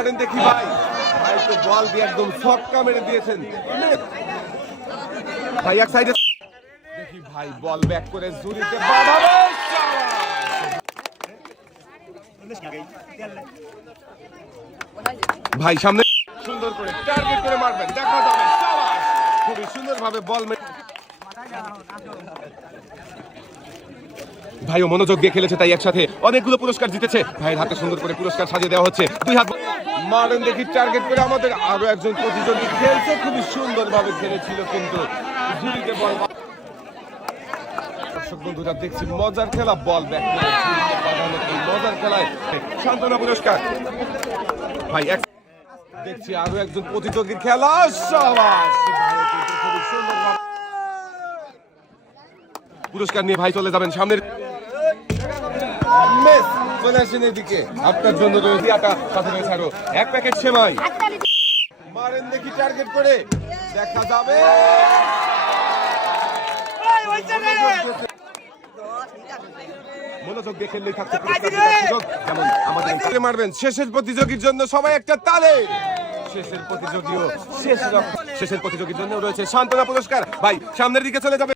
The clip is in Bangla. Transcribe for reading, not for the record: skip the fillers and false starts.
মারেন দেখি ভাই। ভাই তো বল দিয়ে একদম ছক্কা মেরে দিয়েছেন ভাই। এক সাইডে দেখি ভাই বল ব্যাক করে জুরিতে বাড়াবে। ভাই সামনে সুন্দর করে টার্গেট করে মারবেন, দেখা যাবে। শাবাশ, খুবই সুন্দরভাবে বল ভাইও মনোযোগ দিয়ে খেলেছে, তাই একসাথে অনেকগুলো পুরস্কার জিতেছে। ভাইয়ের হাতে সুন্দর করে পুরস্কার সাজিয়ে দেওয়া হচ্ছে। দুই হাত মারেন দেখি টার্গেট করে। আমাদের আরো একজন প্রতিযোগী খেলছে, খুবই সুন্দরভাবে খেলেছিল, কিন্তু ঝুড়িতে বল। দর্শক বন্ধুরা দেখছি মজার খেলা, বল ব্যাক করে ঝুড়িতে বাঁধানো এই মজার খেলায় সান্ত্বনা পুরস্কার। ভাই দেখছি আরো একজন প্রতিযোগীর খেলা। শাবাশ, খুবই সুন্দরভাবে পুরস্কার নিয়ে ভাই চলে যাবেন সামনের। চলে আসেন এদিকে, আপনার জন্য রয়েছে সাথে রয়েছে আরো এক প্যাকেট সেমাই। মারেন দেখি টার্গেট করে, দেখা যাবে। মনোযোগ দিয়ে খেললেই থাকতে সুযোগ, যেমন আমাদের মারবেন। শেষের প্রতিযোগীর জন্য সবাই একটা তালে। শেষের প্রতিযোগীও শেষের প্রতিযোগীর জন্য রয়েছে সান্ত্বনা পুরস্কার। ভাই সামনের দিকে চলে যাবে।